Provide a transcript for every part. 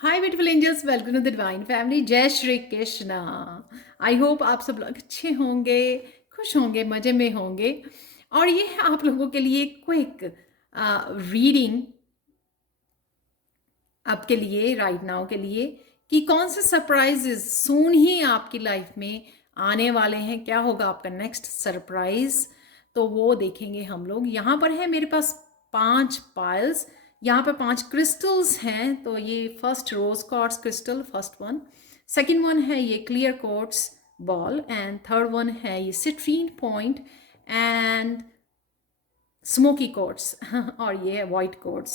Hi beautiful angels, welcome to the divine family. जय Shri Krishna. I hope आप सब लोग अच्छे होंगे, खुश होंगे, मज़े में होंगे। और ये है आप लोगों के लिए क्विक रीडिंग आपके लिए राइट नाउ के लिए कि कौन से सरप्राइजेस सून ही आपकी लाइफ में आने वाले हैं। क्या होगा आपका नेक्स्ट सरप्राइज, तो वो देखेंगे हम लोग। यहाँ पर है मेरे पास 5 पाइल्स, यहाँ पर 5 क्रिस्टल्स हैं। तो ये first rose quartz crystal, first one. Second one है ये clear quartz ball, and third one है ये citrine point and smoky quartz और ये है वाइट क्वार्ट्ज,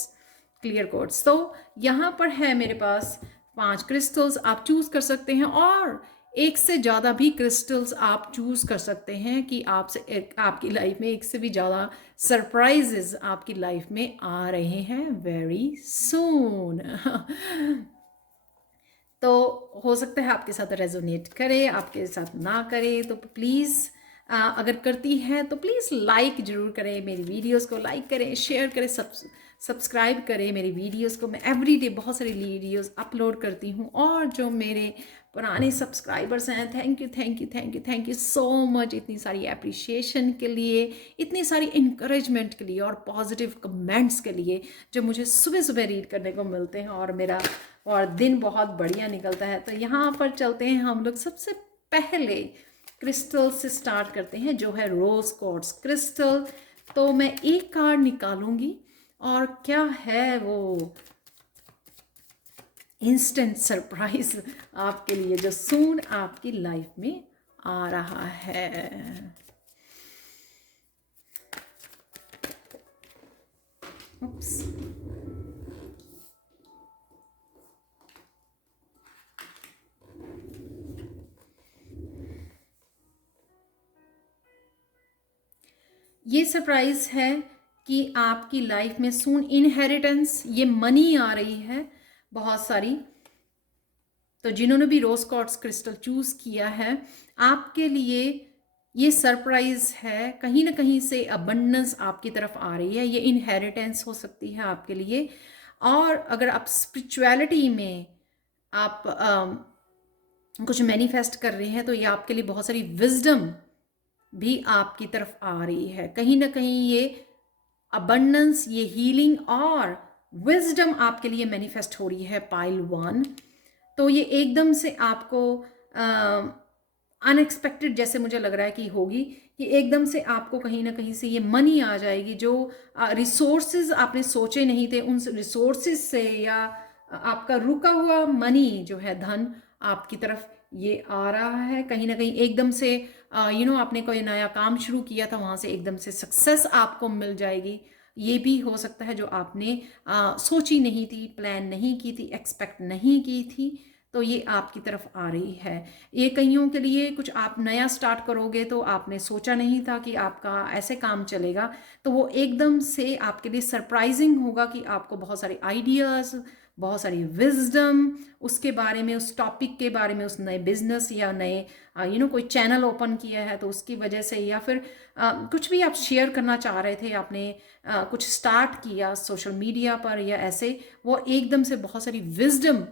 क्लियर क्वार्ट्ज। तो यहाँ पर है मेरे पास 5 क्रिस्टल्स, आप चूज कर सकते हैं, और एक से ज़्यादा भी क्रिस्टल्स आप चूज कर सकते हैं कि आपकी लाइफ में एक से भी ज़्यादा सरप्राइजेस आपकी लाइफ में आ रहे हैं वेरी सून। तो हो सकता है आपके साथ रेजोनेट करे, आपके साथ ना करे, तो प्लीज़ अगर करती है तो प्लीज़ लाइक ज़रूर करें, मेरी वीडियोस को लाइक करें, शेयर करें, सब्सक्राइब करें मेरी वीडियोस को। मैं एवरीडे बहुत सारी वीडियोस अपलोड करती हूँ, और जो मेरे पुराने सब्सक्राइबर्स हैं, thank you thank you thank you thank you so much, इतनी सारी अप्रिशिएशन के लिए, इतनी सारी इंकरेजमेंट के लिए और पॉजिटिव कमेंट्स के लिए जो मुझे सुबह सुबह रीड करने को मिलते हैं, और दिन बहुत बढ़िया निकलता है। तो यहाँ पर चलते हैं हम लोग। सबसे पहले क्रिस्टल से स्टार्ट करते हैं, जो है रोज क्वार्ट्ज क्रिस्टल। तो मैं एक कार्ड निकालूंगी, और क्या है वो इंस्टेंट सरप्राइज आपके लिए जो सून आपकी लाइफ में आ रहा है। Oops. ये सरप्राइज है कि आपकी लाइफ में सून इनहेरिटेंस, ये मनी आ रही है बहुत सारी। तो जिन्होंने भी रोज क्वार्ट्ज क्रिस्टल चूज किया है, आपके लिए ये सरप्राइज है। कहीं ना कहीं से अबंडेंस आपकी तरफ आ रही है, ये इनहेरिटेंस हो सकती है आपके लिए। और अगर आप स्पिरिचुअलिटी में आप कुछ मैनिफेस्ट कर रहे हैं, तो ये आपके लिए बहुत सारी विजडम भी आपकी तरफ आ रही है। कहीं ना कहीं ये अबंडेंस, ये हीलिंग और विजडम आपके लिए मैनिफेस्ट हो रही है पाइल 1। तो ये एकदम से आपको अनएक्सपेक्टेड जैसे मुझे लग रहा है कि होगी, कि एकदम से आपको कहीं ना कहीं से ये मनी आ जाएगी, जो रिसोर्सेज आपने सोचे नहीं थे, उन रिसोर्सेज से, या आपका रुका हुआ मनी जो है, धन आपकी तरफ ये आ रहा है। कहीं ना कहीं एकदम से आपने कोई नया काम शुरू किया था, वहाँ से एकदम से सक्सेस आपको मिल जाएगी। ये भी हो सकता है जो आपने सोची नहीं थी, प्लान नहीं की थी, एक्सपेक्ट नहीं की थी, तो ये आपकी तरफ आ रही है। ये कईयों के लिए कुछ आप नया स्टार्ट करोगे, तो आपने सोचा नहीं था कि आपका ऐसे काम चलेगा, तो वो एकदम से आपके लिए सरप्राइजिंग होगा कि आपको बहुत सारे आइडियाज़, बहुत सारी विजडम उसके बारे में, उस टॉपिक के बारे में, उस नए बिजनेस या नए कोई चैनल ओपन किया है तो उसकी वजह से, या फिर कुछ भी आप शेयर करना चाह रहे थे, आपने कुछ स्टार्ट किया सोशल मीडिया पर या ऐसे, वो एकदम से बहुत सारी विजडम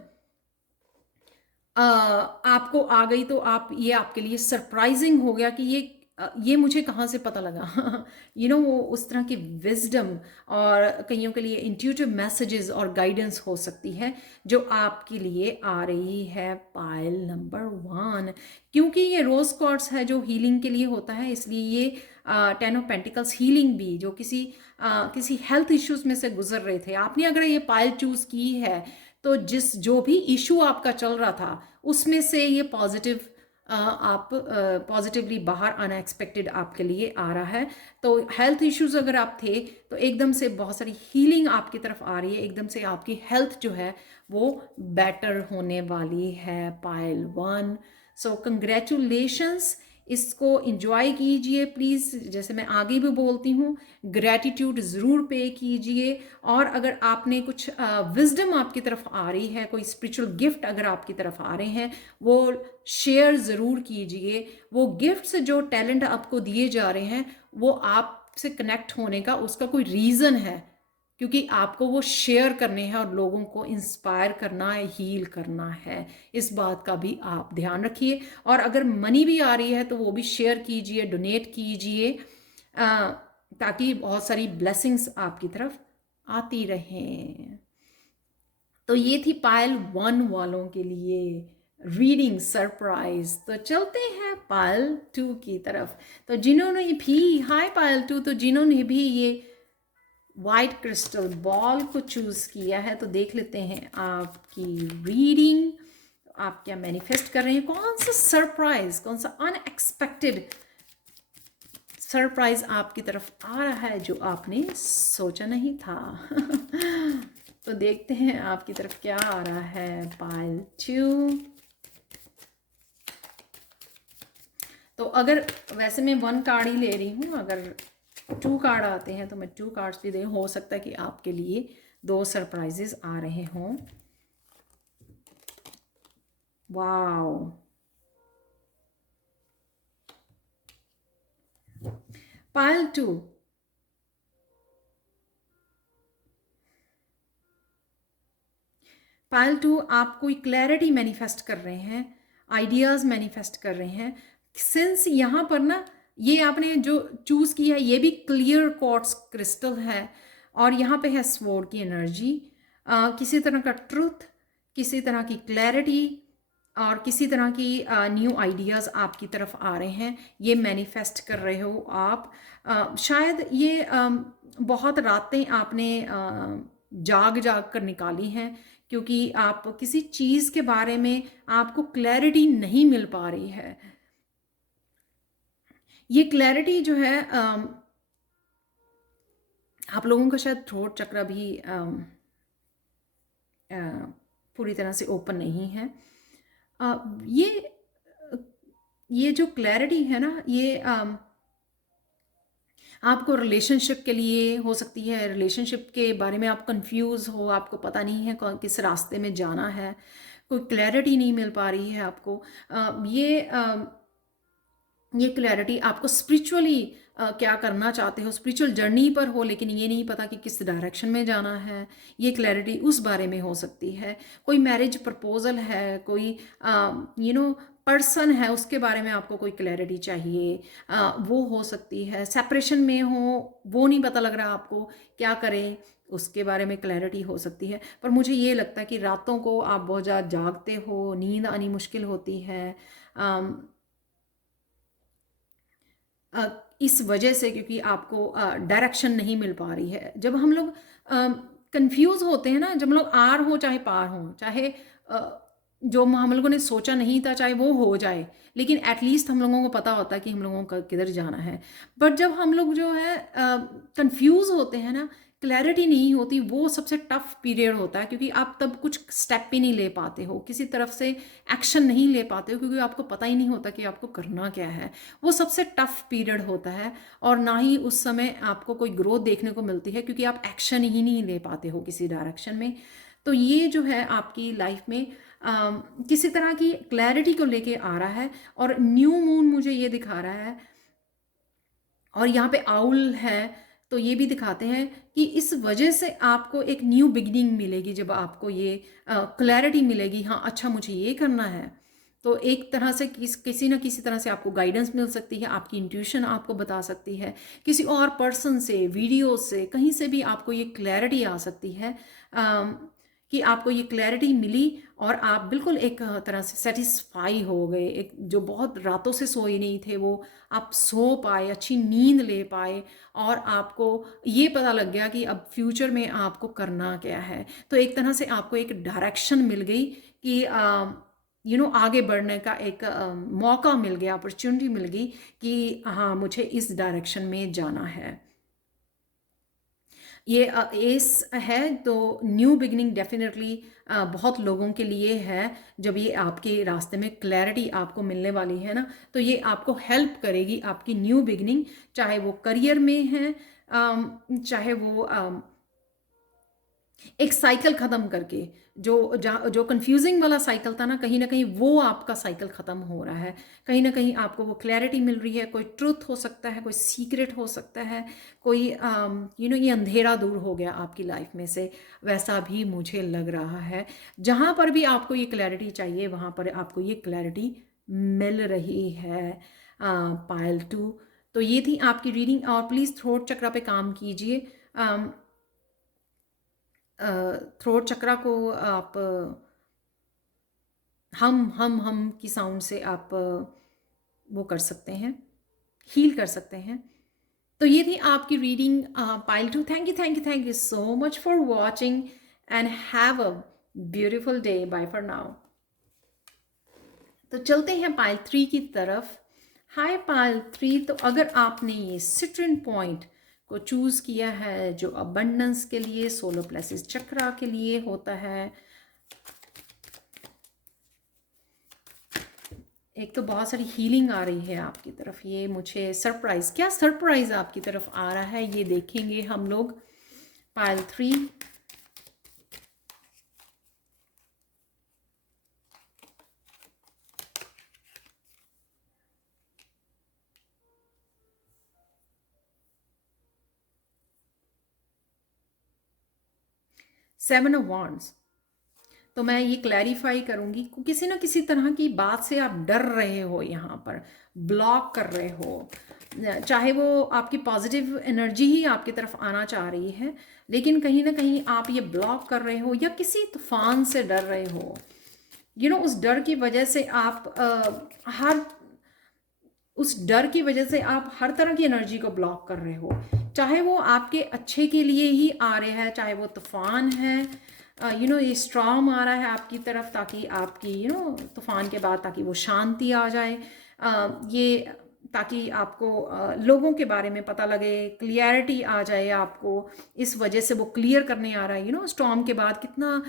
आपको आ गई। तो आप, ये आपके लिए सरप्राइजिंग हो गया कि ये मुझे कहाँ से पता लगा। वो उस तरह की विजडम, और कईयों के लिए इंट्यूटिव मैसेजेस और गाइडेंस हो सकती है जो आपके लिए आ रही है पाइल नंबर 1। क्योंकि ये रोज क्वार्ट्स है जो हीलिंग के लिए होता है, इसलिए ये 10 ऑफ पेंटिकल्स हीलिंग भी, जो किसी हेल्थ इश्यूज में से गुजर रहे थे, आपने अगर ये पाइल चूज की है, तो जो भी इशू आपका चल रहा था उसमें से ये पॉजिटिव, आप पॉजिटिवली बाहर अनएक्सपेक्टेड आपके लिए आ रहा है। तो हेल्थ इश्यूज अगर आप थे, तो एकदम से बहुत सारी हीलिंग आपकी तरफ आ रही है, एकदम से आपकी हेल्थ जो है वो बेटर होने वाली है पाइल 1। सो कंग्रेचुलेशंस, इसको इंजॉय कीजिए प्लीज़। जैसे मैं आगे भी बोलती हूँ, ग्रैटिट्यूड ज़रूर पे कीजिए। और अगर आपने कुछ विजडम आपकी तरफ आ रही है, कोई स्पिरिचुअल गिफ्ट अगर आपकी तरफ आ रहे हैं, वो शेयर ज़रूर कीजिए। वो गिफ्ट्स, जो टैलेंट आपको दिए जा रहे हैं, वो आप आपसे कनेक्ट होने का उसका कोई रीज़न है, क्योंकि आपको वो शेयर करने हैं और लोगों को इंस्पायर करना है, हील करना है। इस बात का भी आप ध्यान रखिए। और अगर मनी भी आ रही है तो वो भी शेयर कीजिए, डोनेट कीजिए, ताकि बहुत सारी ब्लेसिंग्स आपकी तरफ आती रहें। तो ये थी पायल 1 वालों के लिए रीडिंग सरप्राइज। तो चलते हैं पायल 2 की तरफ। तो जिन्होंने भी, हाय पायल 2, तो जिन्होंने भी ये वाइट क्रिस्टल बॉल को चूज किया है, तो देख लेते हैं आपकी रीडिंग। आप क्या मैनिफेस्ट कर रहे हैं, कौन सा सरप्राइज, कौन सा अनएक्सपेक्टेड सरप्राइज आपकी तरफ आ रहा है जो आपने सोचा नहीं था। तो देखते हैं आपकी तरफ क्या आ रहा है पाइल 2। तो अगर वैसे मैं 1 कार्ड ही ले रही हूँ, अगर 2 कार्ड आते हैं तो मैं 2 कार्ड्स भी दे, हो सकता है कि आपके लिए 2 सरप्राइजेस आ रहे हों। वाओ, पाइल 2, पाइल 2, आप कोई क्लैरिटी मैनिफेस्ट कर रहे हैं, आइडियाज मैनिफेस्ट कर रहे हैं। सिंस यहाँ पर ना ये आपने जो चूज किया है ये भी क्लियर क्वार्ट्ज क्रिस्टल है, और यहाँ पे है स्वॉर्ड की एनर्जी, किसी तरह का ट्रुथ, किसी तरह की क्लैरिटी और किसी तरह की न्यू आइडियाज़ आपकी तरफ आ रहे हैं, ये मैनिफेस्ट कर रहे हो आप। शायद ये बहुत रातें आपने जाग जाग कर निकाली हैं, क्योंकि आप किसी चीज़ के बारे में आपको क्लैरिटी नहीं मिल पा रही है। ये क्लैरिटी जो है आप लोगों का शायद थ्रोट चक्र भी पूरी तरह से ओपन नहीं है। ये ये जो क्लैरिटी है ना, ये आपको रिलेशनशिप के लिए हो सकती है। रिलेशनशिप के बारे में आप कंफ्यूज हो, आपको पता नहीं है किस रास्ते में जाना है, कोई क्लैरिटी नहीं मिल पा रही है आपको। ये क्लैरिटी आपको स्पिरिचुअली क्या करना चाहते हो, स्पिरिचुअल जर्नी पर हो, लेकिन ये नहीं पता कि किस डायरेक्शन में जाना है। ये क्लैरिटी उस बारे में हो सकती है। कोई मैरिज प्रपोजल है, कोई पर्सन है, उसके बारे में आपको कोई क्लैरिटी चाहिए, वो हो सकती है। सेपरेशन में हो, वो नहीं पता लग रहा आपको क्या करें, उसके बारे में क्लैरिटी हो सकती है। पर मुझे ये लगता है कि रातों को आप बहुत ज़्यादा जागते हो, नींद आनी मुश्किल होती है इस वजह से, क्योंकि आपको डायरेक्शन नहीं मिल पा रही है। जब हम लोग कंफ्यूज होते हैं ना, जब हम लोग आर हो चाहे पार हो, चाहे जो हम लोगों ने सोचा नहीं था चाहे वो हो जाए, लेकिन एटलीस्ट हम लोगों को पता होता है कि हम लोगों को किधर जाना है। बट जब हम लोग जो है कंफ्यूज होते हैं ना, क्लैरिटी नहीं होती, वो सबसे टफ पीरियड होता है, क्योंकि आप तब कुछ स्टेप भी नहीं ले पाते हो, किसी तरफ से एक्शन नहीं ले पाते हो, क्योंकि आपको पता ही नहीं होता कि आपको करना क्या है। वो सबसे टफ पीरियड होता है, और ना ही उस समय आपको कोई ग्रोथ देखने को मिलती है, क्योंकि आप एक्शन ही नहीं ले पाते हो किसी डायरेक्शन में। तो ये जो है आपकी लाइफ में किसी तरह की क्लैरिटी को लेके आ रहा है। और न्यू मून मुझे ये दिखा रहा है, और यहाँ पे आउल है, तो ये भी दिखाते हैं कि इस वजह से आपको एक न्यू बिगिनिंग मिलेगी। जब आपको ये क्लैरिटी मिलेगी, हाँ अच्छा मुझे ये करना है, तो एक तरह से किसी ना किसी तरह से आपको गाइडेंस मिल सकती है, आपकी इंट्यूशन आपको बता सकती है, किसी और पर्सन से, वीडियो से, कहीं से भी आपको ये क्लैरिटी आ सकती है कि आपको ये क्लैरिटी मिली, और आप बिल्कुल एक तरह से सेटिस्फाई हो गए। एक जो बहुत रातों से सोए नहीं थे, वो आप सो पाए, अच्छी नींद ले पाए, और आपको ये पता लग गया कि अब फ्यूचर में आपको करना क्या है। तो एक तरह से आपको एक डायरेक्शन मिल गई कि आगे बढ़ने का एक मौका मिल गया, अपॉर्चुनिटी मिल गई कि हाँ मुझे इस डायरेक्शन में जाना है। ये एस है, तो न्यू बिगिनिंग डेफिनेटली बहुत लोगों के लिए है। जब ये आपके रास्ते में क्लैरिटी आपको मिलने वाली है ना, तो ये आपको हेल्प करेगी आपकी न्यू बिगिनिंग, चाहे वो करियर में है, चाहे वो एक साइकिल ख़त्म करके जो कंफ्यूजिंग वाला साइकिल था ना कहीं वो आपका साइकिल ख़त्म हो रहा है। कहीं ना कहीं आपको वो क्लैरिटी मिल रही है। कोई ट्रुथ हो सकता है, कोई सीक्रेट हो सकता है, कोई ये अंधेरा दूर हो गया आपकी लाइफ में से, वैसा भी मुझे लग रहा है। जहाँ पर भी आपको ये क्लैरिटी चाहिए वहाँ पर आपको ये क्लैरिटी मिल रही है। पायल 2। तो ये थी आपकी रीडिंग। और प्लीज़ थ्रोट चक्रा पे काम कीजिए। थ्रोट चक्रा को आप हम की साउंड से आप वो कर सकते हैं, हील कर सकते हैं। तो ये थी आपकी reading pile 2। Thank you so much for watching and have a beautiful day. Bye for now. तो चलते हैं पाइल 3 की तरफ। Hi pile 3। तो अगर आपने ये सिट्रन पॉइंट को चूज़ किया है जो अबंडेंस के लिए, सोलर प्लेक्सस चक्रा के लिए होता है, एक तो बहुत सारी हीलिंग आ रही है आपकी तरफ। ये मुझे सरप्राइज, क्या सरप्राइज आपकी तरफ आ रहा है ये देखेंगे हम लोग। पाइल 3। Seven of wands. तो मैं ये क्लैरिफाई करूंगी, किसी ना किसी तरह की बात से आप डर रहे हो, यहाँ पर ब्लॉक कर रहे हो। चाहे वो आपकी पॉजिटिव एनर्जी ही आपकी तरफ आना चाह रही है, लेकिन कहीं ना कहीं आप ये ब्लॉक कर रहे हो या किसी तूफान से डर रहे हो। उस डर की वजह से आप उस डर की वजह से आप हर तरह की एनर्जी को ब्लॉक कर रहे हो। चाहे वो आपके अच्छे के लिए ही आ रहे हैं, चाहे वो तूफान है, ये स्ट्रॉम आ रहा है आपकी तरफ ताकि आपकी तूफान के बाद ताकि वो शांति आ जाए, ये ताकि आपको लोगों के बारे में पता लगे, क्लियरिटी आ जाए आपको। इस वजह से वो क्लियर करने आ रहा है। स्टॉर्म के बाद कितना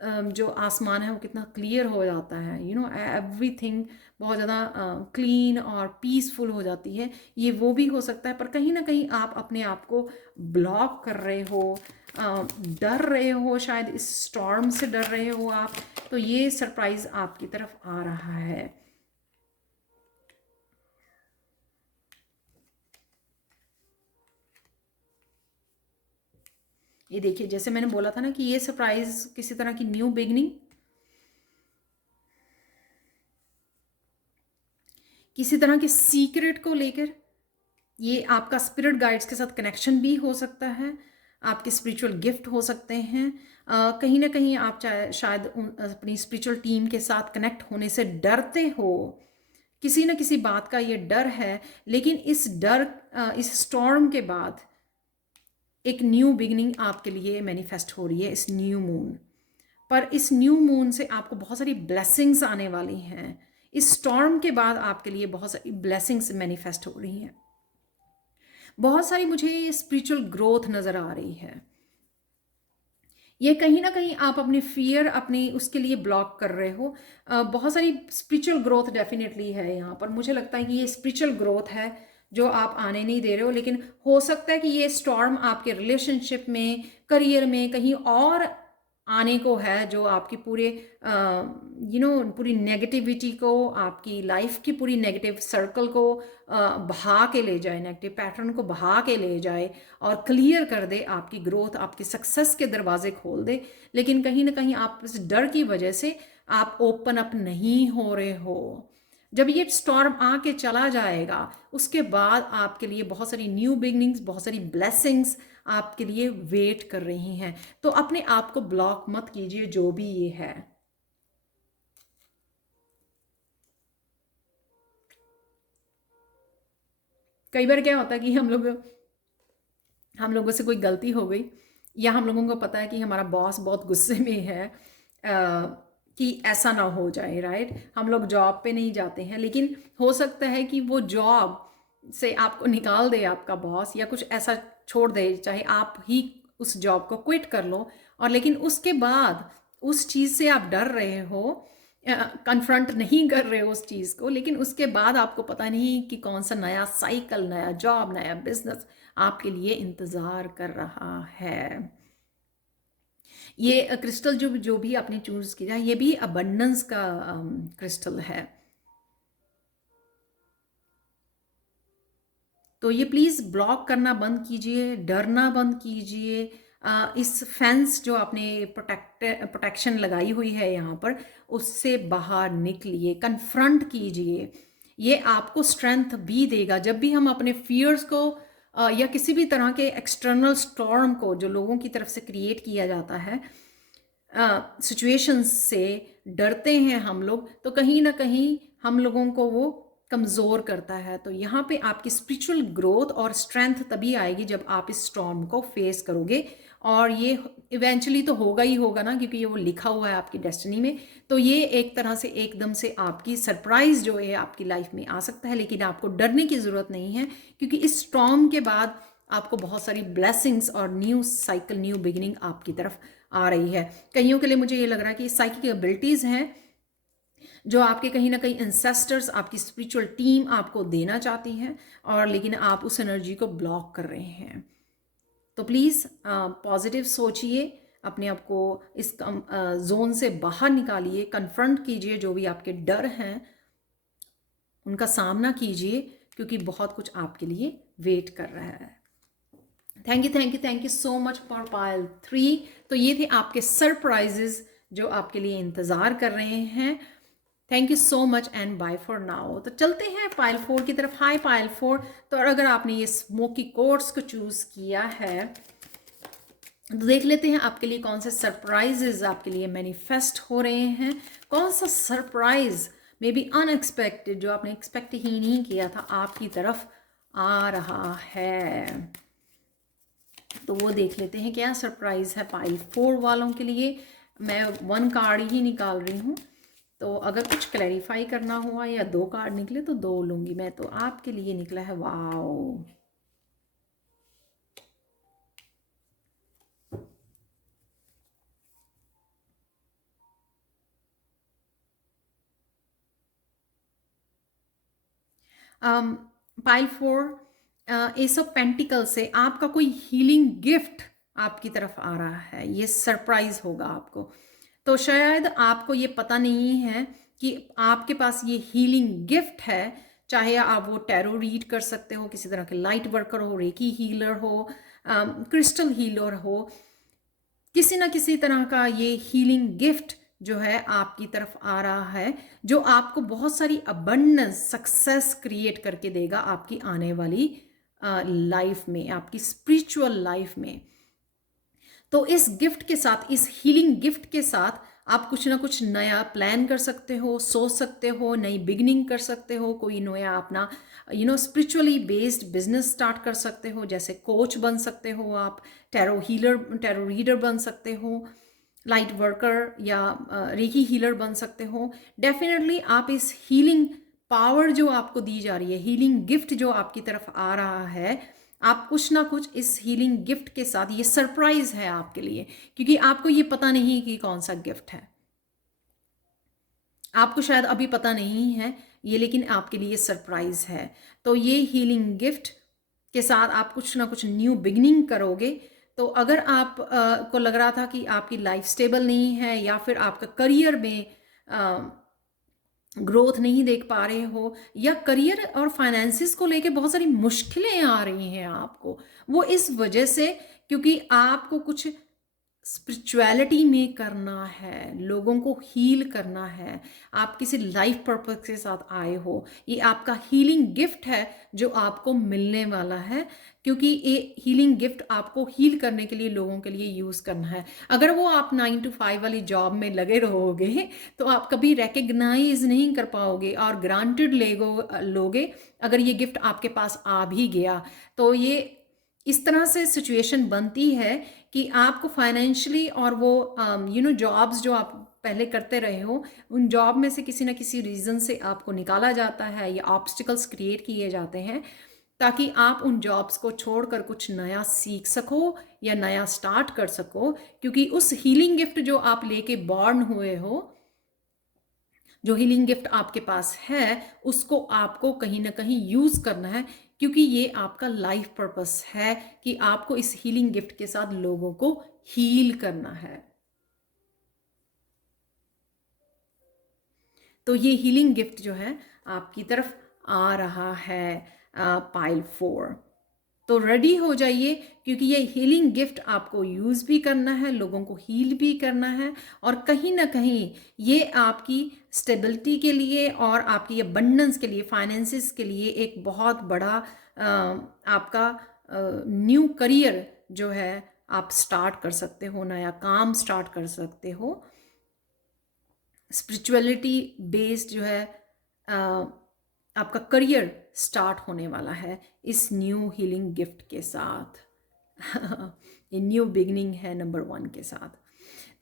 जो आसमान है वो कितना क्लियर हो जाता है। एवरीथिंग बहुत ज़्यादा क्लीन और पीसफुल हो जाती है। ये वो भी हो सकता है, पर कहीं ना कहीं आप अपने आप को ब्लॉक कर रहे हो, डर रहे हो, शायद इस स्टॉर्म से डर रहे हो आप। तो ये सरप्राइज आपकी तरफ आ रहा है। ये देखिए, जैसे मैंने बोला था ना कि ये सरप्राइज किसी तरह की न्यू बिगनिंग, किसी तरह के सीक्रेट को लेकर, ये आपका स्पिरिट गाइड्स के साथ कनेक्शन भी हो सकता है, आपके स्पिरिचुअल गिफ्ट हो सकते हैं। कहीं ना कहीं आप शायद अपनी स्पिरिचुअल टीम के साथ कनेक्ट होने से डरते हो, किसी न किसी बात का ये डर है। लेकिन इस डर, इस स्टॉर्म के बाद एक न्यू बिगनिंग आपके लिए मैनिफेस्ट हो रही है इस न्यू मून पर। इस न्यू मून से आपको बहुत सारी ब्लेसिंग्स आने वाली हैं। इस स्टॉर्म के बाद आपके लिए बहुत सारी ब्लेसिंग्स मैनिफेस्ट हो रही हैं। बहुत सारी मुझे स्पिरिचुअल ग्रोथ नज़र आ रही है। ये कहीं ना कहीं आप अपनी फियर, अपनी उसके लिए ब्लॉक कर रहे हो। बहुत सारी स्पिरिचुअल ग्रोथ डेफिनेटली है यहाँ पर। मुझे लगता है कि ये स्पिरिचुअल ग्रोथ है जो आप आने नहीं दे रहे हो। लेकिन हो सकता है कि ये स्टॉर्म आपके रिलेशनशिप में, करियर में कहीं और आने को है, जो आपकी पूरे पूरी नेगेटिविटी को, आपकी लाइफ की पूरी नेगेटिव सर्कल को बहा के ले जाए, नेगेटिव पैटर्न को बहा के ले जाए और क्लियर कर दे, आपकी ग्रोथ, आपकी सक्सेस के दरवाजे खोल दे। लेकिन कहीं ना कहीं आप इस डर की वजह से आप ओपन अप नहीं हो रहे हो। जब ये स्टॉर्म आके चला जाएगा उसके बाद आपके लिए बहुत सारी न्यू बिगनिंग्स, बहुत सारी ब्लेसिंग्स आपके लिए वेट कर रही हैं। तो अपने आप को ब्लॉक मत कीजिए जो भी ये है। कई बार क्या होता है कि हम लोगों से कोई गलती हो गई, या हम लोगों को पता है कि हमारा बॉस बहुत गुस्से में है, कि ऐसा ना हो जाए, राइट। हम लोग जॉब पे नहीं जाते हैं, लेकिन हो सकता है कि वो जॉब से आपको निकाल दे आपका बॉस, या कुछ ऐसा छोड़ दे, चाहे आप ही उस जॉब को क्विट कर लो। और लेकिन उसके बाद उस चीज़ से आप डर रहे हो, कन्फ्रंट नहीं कर रहे हो उस चीज़ को, लेकिन उसके बाद आपको पता नहीं कि कौन सा नया साइकिल, नया जॉब, नया बिजनेस आपके लिए इंतज़ार कर रहा है। ये क्रिस्टल जो जो भी आपने चूज़ किया, ये भी अबंडेंस का क्रिस्टल है। तो ये प्लीज़ ब्लॉक करना बंद कीजिए, डरना बंद कीजिए। इस फेंस जो आपने प्रोटेक्शन लगाई हुई है यहाँ पर, उससे बाहर निकलिए, कन्फ्रंट कीजिए। ये आपको स्ट्रेंथ भी देगा। जब भी हम अपने फियर्स को या किसी भी तरह के एक्सटर्नल स्टॉर्म को जो लोगों की तरफ से क्रिएट किया जाता है, सिचुएशंस से डरते हैं हम लोग, तो कहीं ना कहीं हम लोगों को वो कमज़ोर करता है। तो यहाँ पे आपकी स्पिरिचुअल ग्रोथ और स्ट्रेंथ तभी आएगी जब आप इस स्टॉर्म को फेस करोगे। और ये इवेंचुअली तो होगा ही होगा ना, क्योंकि ये वो लिखा हुआ है आपकी डेस्टिनी में। तो ये एक तरह से एकदम से आपकी सरप्राइज जो है आपकी लाइफ में आ सकता है, लेकिन आपको डरने की ज़रूरत नहीं है, क्योंकि इस स्टॉर्म के बाद आपको बहुत सारी ब्लेसिंग्स और न्यू साइकिल, न्यू बिगिनिंग आपकी तरफ आ रही है। कईयों के लिए मुझे ये लग रहा है कि साइकिक एबिलिटीज़ हैं जो आपके कहीं ना कहीं एंसेस्टर्स, आपकी स्पिरिचुअल टीम आपको देना चाहती है, और लेकिन आप उस एनर्जी को ब्लॉक कर रहे हैं। तो प्लीज़ पॉजिटिव सोचिए, अपने आप को इस जोन से बाहर निकालिए, कन्फ्रंट कीजिए जो भी आपके डर हैं, उनका सामना कीजिए, क्योंकि बहुत कुछ आपके लिए वेट कर रहा है। Thank you so much for pile 3। तो ये थे आपके सरप्राइजेस जो आपके लिए इंतज़ार कर रहे हैं। Thank you so much and bye for now. तो चलते हैं पाइल 4 की तरफ। Hi pile 4। तो अगर आपने ये स्मोकी कोर्ट्स को चूज़ किया है, तो देख लेते हैं आपके लिए कौन से सरप्राइजेस आपके लिए मैनिफेस्ट हो रहे हैं। कौन सा सरप्राइज मे बी अनएक्सपेक्टेड, जो आपने एक्सपेक्ट ही नहीं किया था, आपकी तरफ आ रहा है। तो वो देख लेते हैं क्या सरप्राइज है पाइल 4 वालों के लिए। मैं 1 कार्ड ही निकाल रही हूँ, तो अगर कुछ क्लैरिफाई करना हुआ या 2 कार्ड निकले तो 2 लूँगी मैं। तो आपके लिए निकला है wow, pile 4 S of pentacle से आपका कोई हीलिंग गिफ्ट आपकी तरफ आ रहा है। ये सरप्राइज होगा आपको। तो शायद आपको ये पता नहीं है कि आपके पास ये हीलिंग गिफ्ट है। चाहे आप वो टैरो रीड कर सकते हो, किसी तरह के लाइट वर्कर हो, रेकी हीलर हो, क्रिस्टल हीलर हो, किसी ना किसी तरह का ये हीलिंग गिफ्ट जो है आपकी तरफ आ रहा है, जो आपको बहुत सारी अबंडेंस, सक्सेस क्रिएट करके देगा आपकी आने वाली लाइफ में, आपकी स्पिरिचुअल लाइफ में। तो इस गिफ्ट के साथ, इस हीलिंग गिफ्ट के साथ आप कुछ ना कुछ नया प्लान कर सकते हो, सोच सकते हो, नई बिगनिंग कर सकते हो, कोई नया अपना स्पिरिचुअली बेस्ड बिजनेस स्टार्ट कर सकते हो। जैसे कोच बन सकते हो आप, टैरो हीलर, टैरो रीडर बन सकते हो, लाइट वर्कर या रेकी हीलर बन सकते हो। डेफिनेटली आप इस हीलिंग पावर जो आपको दी जा रही है, हीलिंग गिफ्ट जो आपकी तरफ आ रहा है, आप कुछ ना कुछ इस हीलिंग गिफ्ट के साथ, ये सरप्राइज है आपके लिए, क्योंकि आपको ये पता नहीं कि कौन सा गिफ्ट है। आपको शायद अभी पता नहीं है ये, लेकिन आपके लिए सरप्राइज है। तो ये हीलिंग गिफ्ट के साथ आप कुछ ना कुछ न्यू बिगनिंग करोगे। तो अगर आप को लग रहा था कि आपकी लाइफ स्टेबल नहीं है, या फिर आपका करियर में ग्रोथ नहीं देख पा रहे हो, या करियर और फाइनेंसिस को लेके बहुत सारी मुश्किलें आ रही हैं आपको, वो इस वजह से क्योंकि आपको कुछ स्पिरिचुअलिटी में करना है, लोगों को हील करना है, आप किसी लाइफ पर्पस के साथ आए हो। ये आपका हीलिंग गिफ्ट है जो आपको मिलने वाला है, क्योंकि ये हीलिंग गिफ्ट आपको हील करने के लिए, लोगों के लिए यूज़ करना है। अगर वो आप 9 to 5 वाली जॉब में लगे रहोगे तो आप कभी रिकग्नाइज नहीं कर पाओगे और ग्रांटेड लोगे अगर ये गिफ्ट आपके पास आ भी गया। तो ये इस तरह से सिचुएशन बनती है कि आपको फाइनेंशियली और वो जॉब्स जो आप पहले करते रहे हो, उन जॉब में से किसी ना किसी रीज़न से आपको निकाला जाता है या ऑब्स्टिकल्स क्रिएट किए जाते हैं, ताकि आप उन जॉब्स को छोड़कर कुछ नया सीख सको या नया स्टार्ट कर सको। क्योंकि उस हीलिंग गिफ्ट जो आप लेके बॉर्न हुए हो, जो हीलिंग गिफ्ट आपके पास है, उसको आपको कहीं ना कहीं यूज़ करना है, क्योंकि ये आपका लाइफ पर्पस है कि आपको इस हीलिंग गिफ्ट के साथ लोगों को हील करना है। तो ये हीलिंग गिफ्ट जो है आपकी तरफ आ रहा है पाइल 4। तो रेडी हो जाइए, क्योंकि ये हीलिंग गिफ्ट आपको यूज़ भी करना है, लोगों को हील भी करना है, और कहीं ना कहीं ये आपकी स्टेबिलिटी के लिए और आपकी अबंडेंस के लिए, फाइनेंसिस के लिए एक बहुत बड़ा आपका न्यू करियर जो है आप स्टार्ट कर सकते हो, नया काम स्टार्ट कर सकते हो। स्पिरिचुअलिटी बेस्ड जो है आपका करियर स्टार्ट होने वाला है इस न्यू हीलिंग गिफ्ट के साथ। ये न्यू बिगनिंग है नंबर 1 के साथ।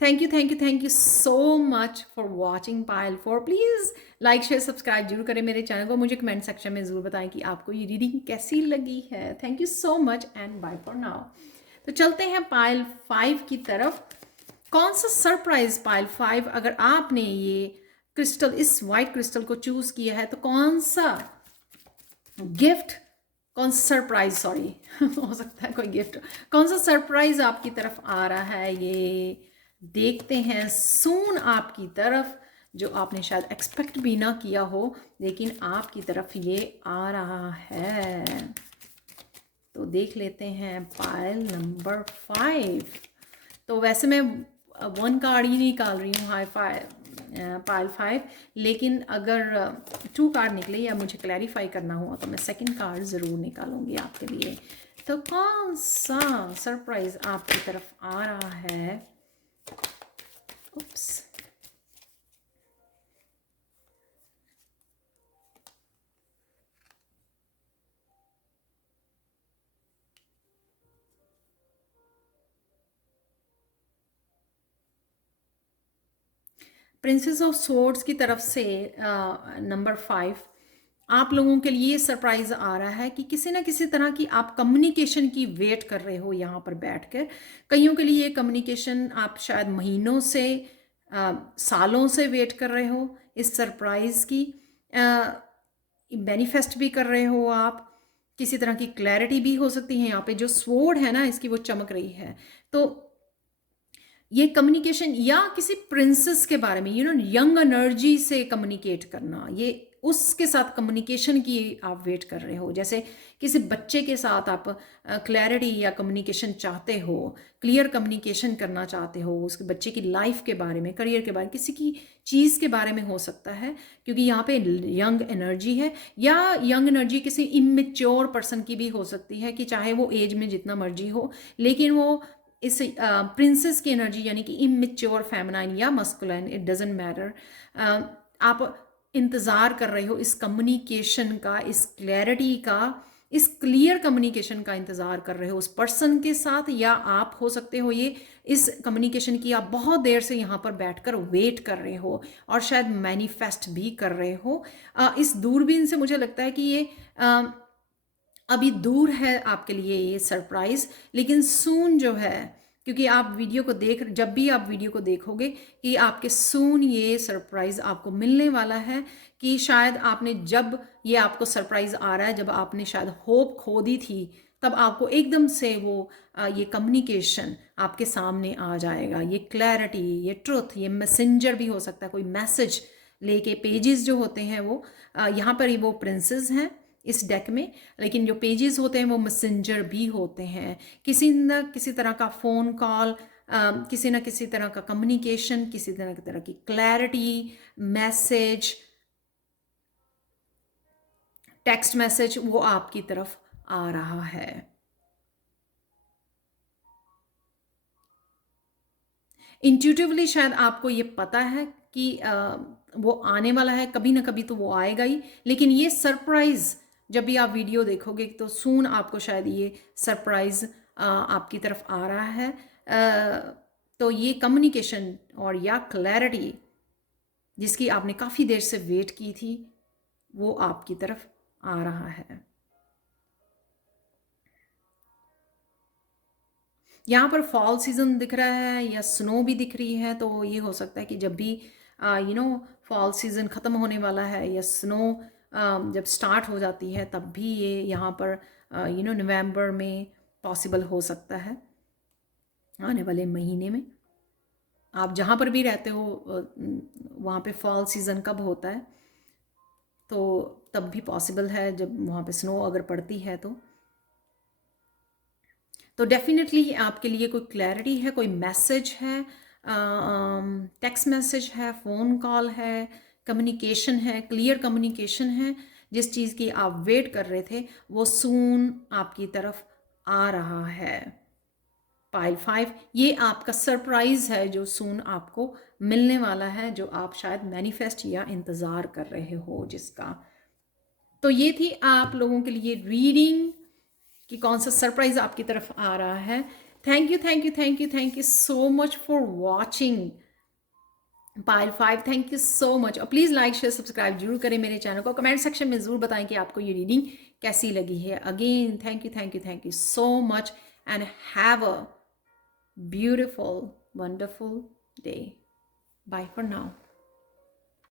Thank you so much for watching Payal 4। Please like share subscribe जरूर करें मेरे चैनल को। मुझे कमेंट सेक्शन में ज़रूर बताएं कि आपको ये रीडिंग कैसी लगी है। Thank you so much and bye for now. तो चलते हैं पायल 5 की तरफ। कौन सा सरप्राइज पाइल 5, अगर आपने ये क्रिस्टल, इस वाइट क्रिस्टल को चूज किया है, तो कौन सा गिफ्ट, कौन सा सरप्राइज, सॉरी हो सकता है कोई गिफ्ट, कौन सा सरप्राइज आपकी तरफ आ रहा है, ये देखते हैं सून आपकी तरफ, जो आपने शायद एक्सपेक्ट भी ना किया हो, लेकिन आपकी तरफ ये आ रहा है। तो देख लेते हैं पाइल नंबर 5। तो वैसे मैं 1 कार्ड ही निकाल रही हूँ पाइल 5, लेकिन अगर 2 कार्ड निकले या मुझे क्लैरिफाई करना हुआ तो मैं 2nd कार्ड ज़रूर निकालूंगी आपके लिए। तो कौन सा सरप्राइज आपकी तरफ आ रहा है? उप्स, प्रिंसेस ऑफ सोर्ड्स की तरफ से नंबर 5 आप लोगों के लिए सरप्राइज आ रहा है कि किसी ना किसी तरह की आप कम्युनिकेशन की वेट कर रहे हो यहाँ पर बैठकर। कईयों के लिए ये कम्युनिकेशन आप शायद महीनों से, सालों से वेट कर रहे हो इस सरप्राइज की। मैनिफेस्ट भी कर रहे हो आप, किसी तरह की क्लैरिटी भी हो सकती है। यहाँ पे जो स्वॉर्ड है ना, इसकी वो चमक रही है। तो ये कम्युनिकेशन या किसी प्रिंसेस के बारे में, यंग एनर्जी से कम्युनिकेट करना, ये उसके साथ कम्युनिकेशन की आप वेट कर रहे हो। जैसे किसी बच्चे के साथ आप क्लैरिटी या कम्युनिकेशन चाहते हो, क्लियर कम्युनिकेशन करना चाहते हो, उसके बच्चे की लाइफ के बारे में, करियर के बारे में, किसी की चीज़ के बारे में हो सकता है, क्योंकि यहाँ पे यंग एनर्जी है। या यंग एनर्जी किसी इमेच्योर पर्सन की भी हो सकती है, कि चाहे वो एज में जितना मर्जी हो, लेकिन वो इस प्रिंसेस की एनर्जी, यानी कि इमेच्योर फेमिनाइन या मस्कुलाइन, इट डजेंट मैटर, आप इंतज़ार कर रहे हो इस कम्युनिकेशन का, इस क्लैरिटी का, इस क्लियर कम्युनिकेशन का इंतज़ार कर रहे हो उस पर्सन के साथ। या आप हो सकते हो ये इस कम्युनिकेशन की आप बहुत देर से यहाँ पर बैठकर वेट कर रहे हो और शायद मैनिफेस्ट भी कर रहे हो। इस दूरबीन से मुझे लगता है कि ये अभी दूर है आपके लिए ये सरप्राइज, लेकिन सून जो है, क्योंकि आप वीडियो को जब भी आप वीडियो को देखोगे कि आपके सून ये सरप्राइज आपको मिलने वाला है। कि शायद आपने, जब ये आपको सरप्राइज आ रहा है, जब आपने शायद होप खो दी थी, तब आपको एकदम से वो ये कम्युनिकेशन आपके सामने आ जाएगा, ये क्लैरिटी, ये ट्रुथ, ये मैसेंजर भी हो सकता है, कोई मैसेज लेके। पेजेस जो होते हैं वो यहाँ पर वो प्रिंसेस हैं इस डेक में, लेकिन जो पेजेस होते हैं वो मैसेंजर भी होते हैं। किसी न किसी तरह का फ़ोन कॉल, किसी न किसी तरह का कम्युनिकेशन, किसी तरह की क्लैरिटी, मैसेज, टेक्स्ट मैसेज, वो आपकी तरफ आ रहा है। इंट्यूटिवली शायद आपको ये पता है कि वो आने वाला है, कभी ना कभी तो वो आएगा ही। लेकिन ये सरप्राइज जब भी आप वीडियो देखोगे तो सून आपको शायद ये सरप्राइज आपकी तरफ आ रहा है। तो ये कम्युनिकेशन और या क्लैरिटी जिसकी आपने काफ़ी देर से वेट की थी, वो आपकी तरफ आ रहा है। यहाँ पर फॉल सीज़न दिख रहा है या स्नो भी दिख रही है, तो ये हो सकता है कि जब भी फॉल सीज़न ख़त्म होने वाला है या स्नो जब स्टार्ट हो जाती है, तब भी ये यहाँ पर नवंबर में पॉसिबल हो सकता है, आने वाले महीने में। आप जहाँ पर भी रहते हो वहाँ पे फॉल सीज़न कब होता है, तो तब भी पॉसिबल है जब वहाँ पे स्नो अगर पड़ती है तो डेफिनेटली आपके लिए कोई क्लैरिटी है, कोई मैसेज है, टेक्स्ट मैसेज है, फ़ोन कॉल है, कम्युनिकेशन है, क्लियर कम्युनिकेशन है, जिस चीज़ की आप वेट कर रहे थे वो सून आपकी तरफ आ रहा है। पाइल 5 ये आपका सरप्राइज़ है जो सून आपको मिलने वाला है, जो आप शायद मैनिफेस्ट या इंतज़ार कर रहे हो जिसका। तो ये थी आप लोगों के लिए रीडिंग कि कौन सा सरप्राइज आपकी तरफ आ रहा है। Thank you thank you thank you thank you so much for watching pile 5। Thank you so much. और प्लीज़ लाइक शेयर सब्सक्राइब जरूर करें मेरे चैनल को। कमेंट सेक्शन में ज़रूर बताएं कि आपको ये रीडिंग कैसी लगी है। Again thank you so much and have a beautiful wonderful day. Bye for now.